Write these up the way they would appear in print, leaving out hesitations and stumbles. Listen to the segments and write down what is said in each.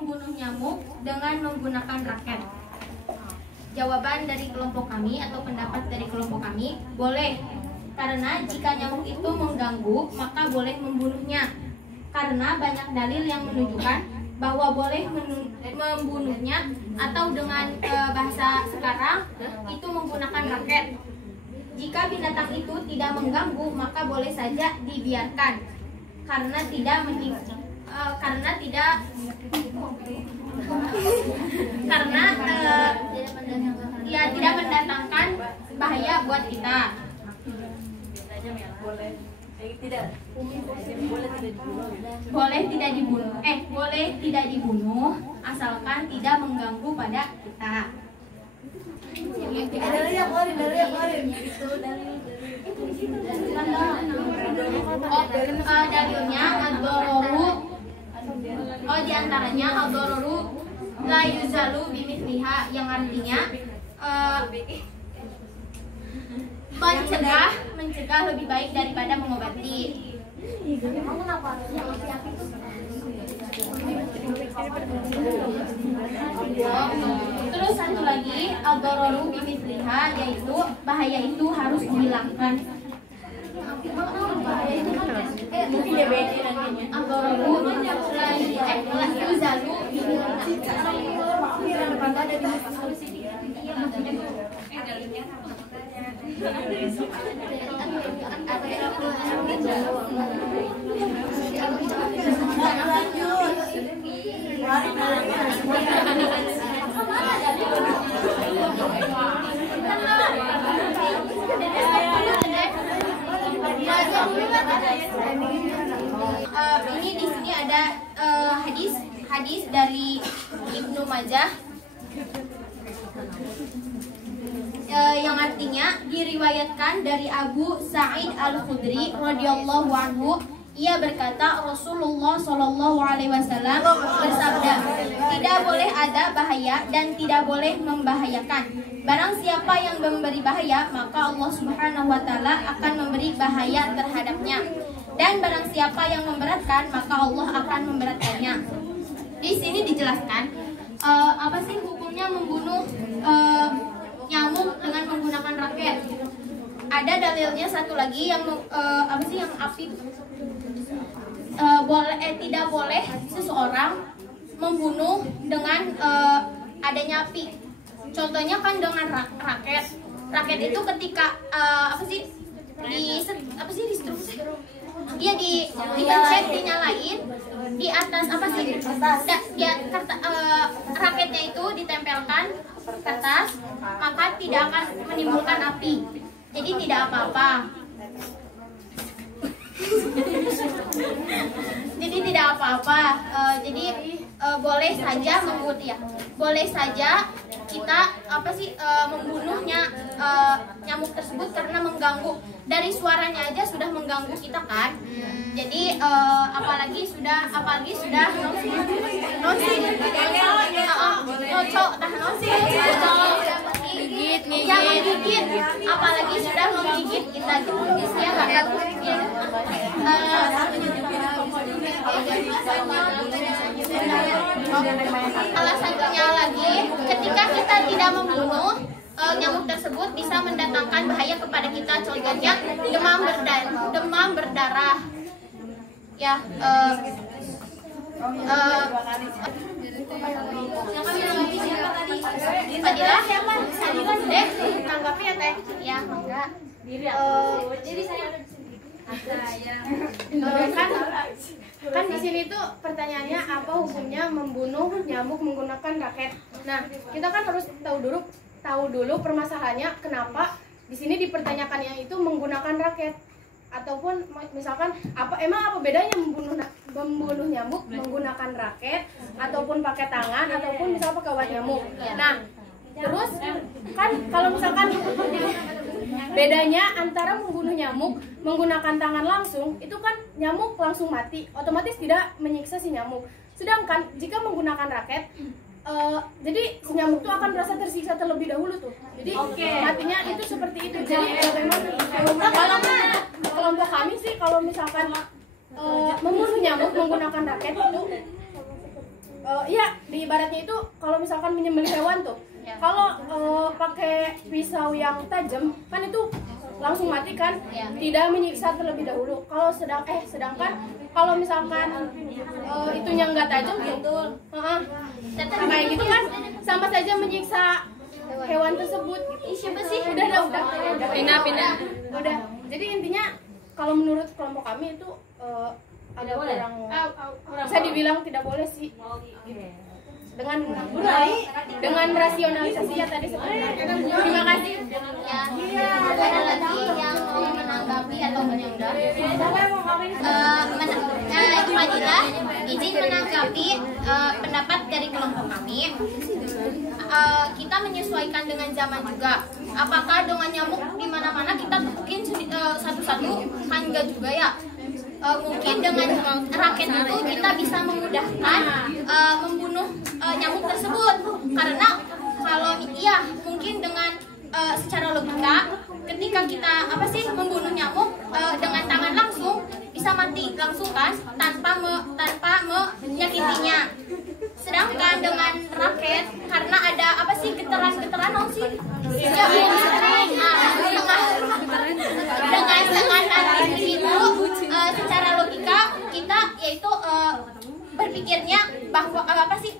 membunuh nyamuk dengan menggunakan raket? Jawaban dari kelompok kami atau pendapat dari kelompok kami, boleh. Karena jika nyamuk itu mengganggu, maka boleh membunuhnya. Karena banyak dalil yang menunjukkan bahwa boleh membunuhnya, atau dengan bahasa sekarang itu menggunakan raket. Jika binatang itu tidak mengganggu, maka boleh saja dibiarkan. Karena tidak tidak mendatangkan bahaya buat kita. Boleh tidak dibunuh asalkan tidak mengganggu pada kita. Dalilnya ad-dororu, diantaranya ad-dororu la yuzalu bimithliha, yang artinya mencegah lebih baik daripada mengobati. Terus satu lagi, ad-dororu bimithliha, yaitu bahaya itu harus dihilangkan. Ad-dororu la yuzalu ini di sini ada hadis dari Ibnu Majah yang artinya diriwayatkan dari Abu Sa'id Al-Khudri radhiyallahu anhu, ia berkata, Rasulullah Shallallahu alaihi wasallam bersabda, tidak boleh ada bahaya dan tidak boleh membahayakan. Barang siapa yang memberi bahaya, maka Allah Subhanahu wa taala akan memberi bahaya terhadapnya. Dan barang siapa yang memberatkan, maka Allah akan memberatkannya. Di sini dijelaskan apa sih hukumnya membunuh nyamuk dengan menggunakan raket. Ada dalilnya satu lagi yang yang api. Tidak boleh seseorang membunuh dengan adanya api. Contohnya kan dengan raket. Raket itu ketika dipencet, dinyalain di atas raketnya itu ditempelkan kertas, maka tidak akan menimbulkan api. Jadi tidak apa-apa. Jadi tidak apa-apa. Boleh saja boleh saja kita membunuhnya nyamuk tersebut karena mengganggu. Dari suaranya aja sudah mengganggu kita kan. Jadi apalagi sudah menggigit, apalagi sudah menggigit kita gitu ya nggak? Salah satunya lagi, ketika kita tidak membunuh nyamuk tersebut bisa mendatangkan bahaya kepada kita, contohnya demam berdarah. Ya, yang kami lagi siapa tadi? Fadilah siapa? Deh, tanggapi ya teh? Ya, enggak. Jadi saya ada di sini. Kan di sini tuh pertanyaannya apa hukumnya membunuh nyamuk menggunakan raket. Nah, kita kan harus tahu dulu permasalahannya kenapa di sini dipertanyakannya itu menggunakan raket, ataupun misalkan apa bedanya membunuh nyamuk menggunakan raket ataupun pakai tangan ataupun misalnya pakai obat nyamuk. Nah, terus kan kalau misalkan bedanya antara membunuh nyamuk menggunakan tangan langsung, itu kan nyamuk langsung mati, otomatis tidak menyiksa si nyamuk. Sedangkan jika menggunakan raket, jadi si nyamuk tuh akan merasa tersiksa terlebih dahulu tuh. Jadi matinya itu seperti itu. Jadi memang kalau kelompok kami sih kalau misalkan membunuh nyamuk menggunakan raket itu iya, di ibaratnya itu kalau misalkan menyembelih hewan tuh, kalau pakai pisau yang tajam kan itu langsung mati kan, tidak menyiksa terlebih dahulu. Kalau sedangkan kalau misalkan itunya nggak tajam gitu, kayak gitu kan sama saja menyiksa hewan tersebut. Siapa sih? Udah. Pindah. Udah. Jadi intinya kalau menurut kelompok kami itu ada kurang, bisa dibilang tidak boleh sih. Dengan rasionalisasi ya tadi sebenarnya. Terima kasih. Ya, ada lagi yang mau menanggapi atau menyangga? Ibu Fadilah, izin menanggapi pendapat dari kelompok kami. Kita menyesuaikan dengan zaman juga. Apakah dengan nyamuk di mana-mana kita tepukin satu-satu? Kan enggak juga ya. Mungkin dengan raket itu kita bisa memudahkan membunuh nyamuk tersebut, karena kalau mungkin dengan secara logika ketika kita membunuh nyamuk dengan tangan langsung bisa mati langsung kan, tanpa menyakitinya. Sedangkan dengan raket karena ada getaran dengan nanti itu secara logika kita yaitu berpikirnya bahwa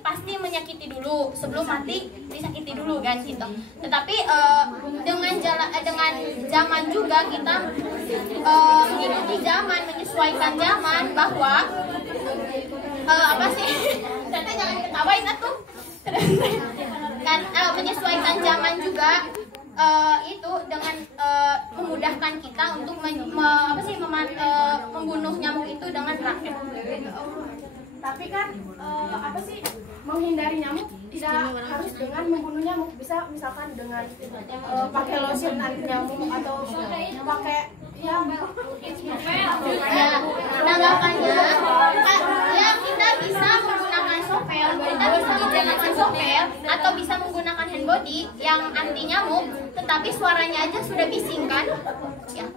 pasti menyakiti dulu sebelum mati, disakiti dulu kan gitu. Tetapi dengan zaman juga kita mengikuti zaman, menyesuaikan zaman bahwa Tete jangan ketawain atuh. Kan menyesuaikan zaman juga itu dengan memudahkan kita untuk membunuh nyamuk itu dengan raket. Tapi kan menghindari nyamuk tidak harus dengan membunuh nyamuk, bisa misalkan dengan pakai lotion anti nyamuk atau pakai tanggapannya ya kita bisa menggunakan sopel, atau bisa menggunakan hand body yang anti nyamuk, tetapi suaranya aja sudah bising kan ya.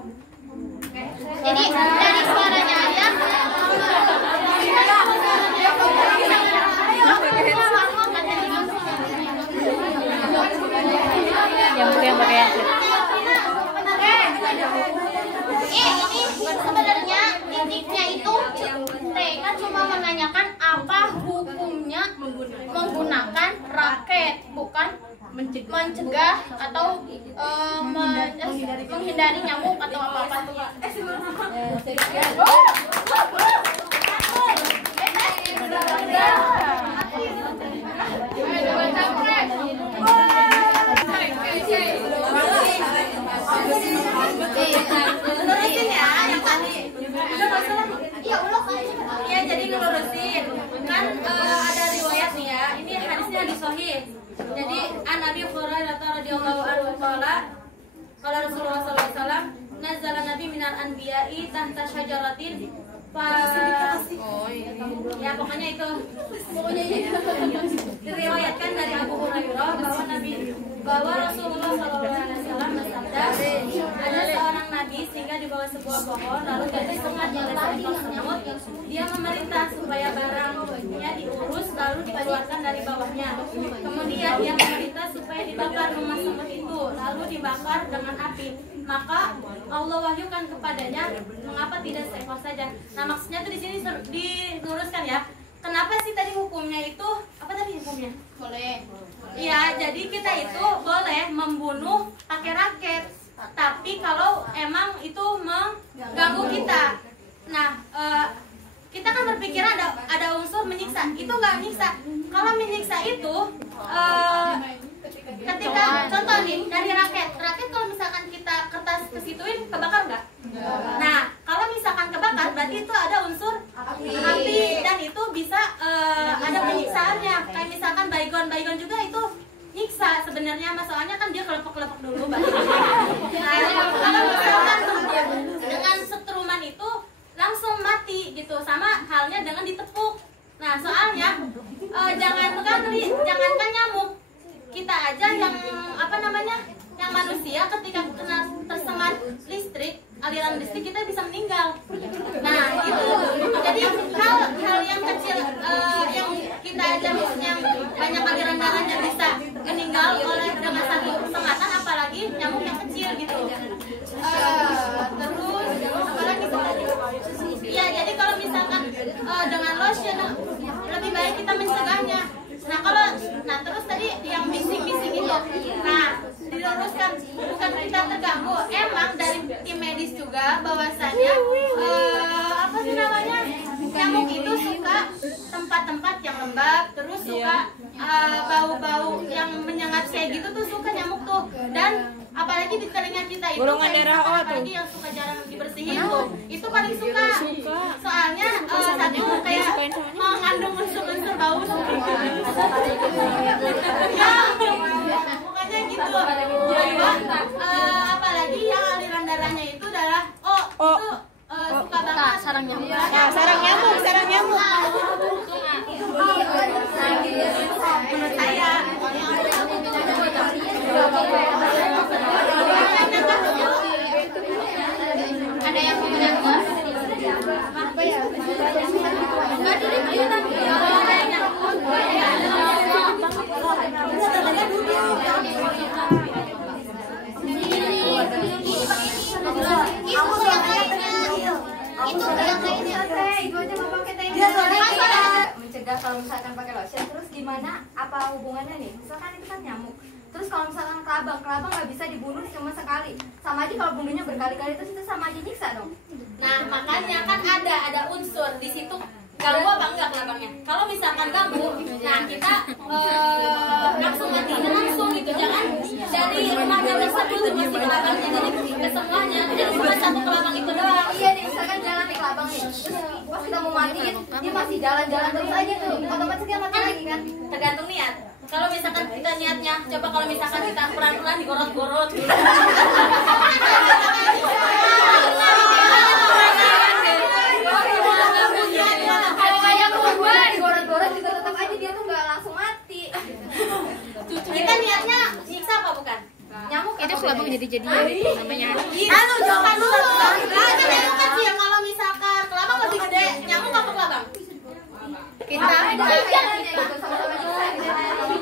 Jadi dari suaranya aja yang pakai ini sebenarnya titiknya itu mereka cuma menanyakan apa hukumnya menggunakan raket, bukan mencegah atau menghindari nyamuk atau apa-apa. Lurusin ya yang tadi. Iya, jadi ngelurusin. Kan ada riwayat nih ya. Ini hadisnya di Sahih. Jadi an Abi Hurairah radhiyallahu anhu qala Rasulullah sallallahu alaihi wasallam nazala nabi minal anbiya'i tahta syajaratin ya pokoknya itu diriwayatkan dari Abu Hurairah bahwa Rasulullah SAW bersabda, ada seorang nabi sehingga di bawah sebuah pohon, lalu dia disengat oleh seekor semut. Dia memerintah supaya barangnya diurus lalu dikeluarkan dari bawahnya. Kemudian dia memerintah supaya dibakar rumah semut itu lalu dibakar dengan api. Maka Allah wahyukan kepadanya, mengapa tidak seekor saja. Nah maksudnya tuh di sini diluruskan ya. Kenapa sih tadi hukumnya itu apa tadi hukumnya? Boleh. Ya, jadi kita itu boleh membunuh pakai raket. Tapi kalau emang itu mengganggu kita. Nah, kita kan berpikir ada unsur menyiksa. Itu nggak menyiksa. Kalau menyiksa itu ketika contoh nih dari raket kalau misalkan kita kertas kesituin kebakar nggak? Nah, kalau misalkan kebakar berarti itu ada unsur api dan itu bisa ada penyiksaannya. Kayak misalkan baygon juga itu nyiksa sebenarnya, masalahnya kan dia kelepek-kelepek dulu baru. Nah, kalau misalkan dengan setruman itu langsung mati gitu, sama halnya dengan ditepuk. Nah, soalnya jangankan nyamuk, kita aja yang yang manusia ketika kena tersengat listrik, aliran listrik kita bisa meninggal. Nah itu jadi hal yang kecil yang kita aja dengan lotion, lebih baik kita mencegahnya. Nah terus tadi yang bising-bising itu, nah diluruskan, bukan kita terganggu, emang dari tim medis juga bahwasannya apa sih namanya, nyamuk itu suka tempat-tempat yang lembab, terus suka bau-bau yang menyengat kayak gitu tuh suka nyamuk tuh, dan apalagi di telinga kita itu golongan kayak darah O tuh, apalagi yang suka jarang dibersihin tuh, itu paling suka. Soalnya satu kayak mengandung unsur-unsur bau ya, bukannya gitu. Kedua, apalagi yang aliran darahnya itu adalah itu suka banget sarang nyamuk. Nah, sarang nyamuk. Menurut saya ada yang mau menangkap? Apa ya? Mencegah kalau misalkan pakai lotion, terus gimana? Apa hubungannya nih? Misalkan itu kan nyamuk. Terus kalau misalkan kelabang nggak bisa dibunuh cuma sekali. Sama aja kalau bunuhnya berkali-kali, terus itu sama aja nyiksa dong. Nah makanya kan ada unsur di situ, ganggu apa enggak kelabangnya. Kalau misalkan ganggu, nah kita langsung matiin langsung gitu, jangan dari rumahnya tersebut mesti kelabangnya jadi ke semuanya, jadi cuma satu kelabang itu doang. Iya nih, misalkan jalan nih kelabang nih, terus pas kita mau matiin, dia masih jalan-jalan terus aja tuh, otomatis dia mati lagi kan? Tergantung niat. Kalau misalkan kita niatnya, coba kalau misalkan kita pelan-pelan digorot-gorot gitu. Kalau kayak gua digorot-gorot juga tetap aja dia tuh nggak langsung mati. Kita niatnya nyiksa apa bukan? Nyamuk Itu kelabang jadi-jadian namanya. Halo, coba dulu. Nah, kan nyamuk kecil. Kalau misalkan kelabang lebih gede, nyamuk apa kelabang? kita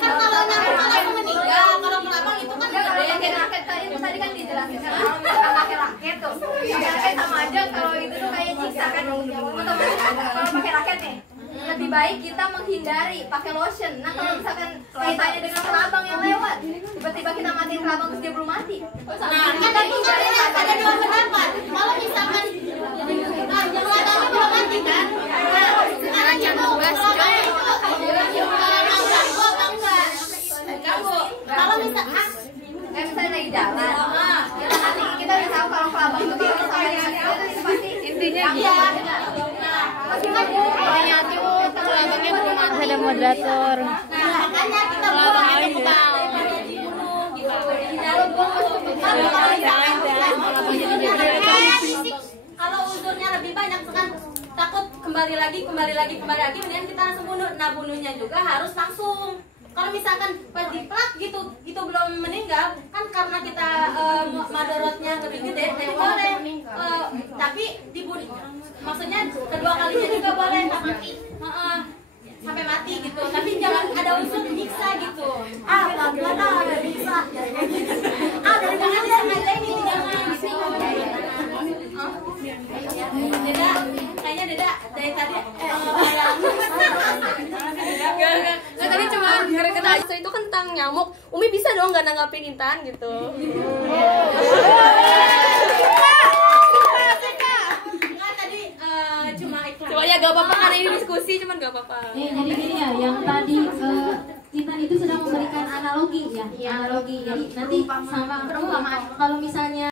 Kan kalau nyamuk langsung meninggal, kalau kelabang itu kan kalau gede. pakai raket itu tadi kan dijelasin kan kalau misalkan pakai raket tuh raket sama aja kalau itu tuh kayak nyiksa kan otomatis kalau pakai raket nih lebih baik kita menghindari pakai lotion. Nah kalau misalkan kaitannya dengan kelabang yang lewat tiba-tiba kita matiin kelabang terus dia belum mati, Nah, kan itu kan ada dua pendapat. Kalau misalkan kelabangnya belum mati kan? Sekarang nyamuk kelabangnya itu ganggu apa enggak? Ganggu. Kalau misalkan kayak misalnya lagi jalan kita udah tahu kalau kelabang itu kalau misalnya itu pasti Intinya iya. pasti mati. intinya tuh kelabangnya belum ada moderator. Nah, makanya kita buang itu ke bawah. Kalau uzurnya lebih banyak kan takut kembali lagi, mendingan kita langsung bunuh. Nah, bunuhnya juga harus langsung. Kalau misalkan pas diplak gitu, itu belum meninggal, kan karena kita madorotnya lebih gede, jadi boleh. Tapi dibunuh, maksudnya kedua kalinya juga boleh sampai mati gitu. Tapi jangan ada unsur nyiksa gitu. Pelan-pelan ada nyiksa. Dari mana disengaja ini jangan. Deda, kayaknya Deda dari tadi Nah, tadi cuma gara-gara aja itu kan tentang nyamuk. Umi bisa dong nggak nanggapin Intan gitu. Enggak tadi cuma iklan. Coba ya gak apa-apa karena ini diskusi, cuman gak apa-apa. Jadi gini ya, yang tadi Intan itu sedang memberikan analogi ya, analogi. Jadi nanti sama kalau misalnya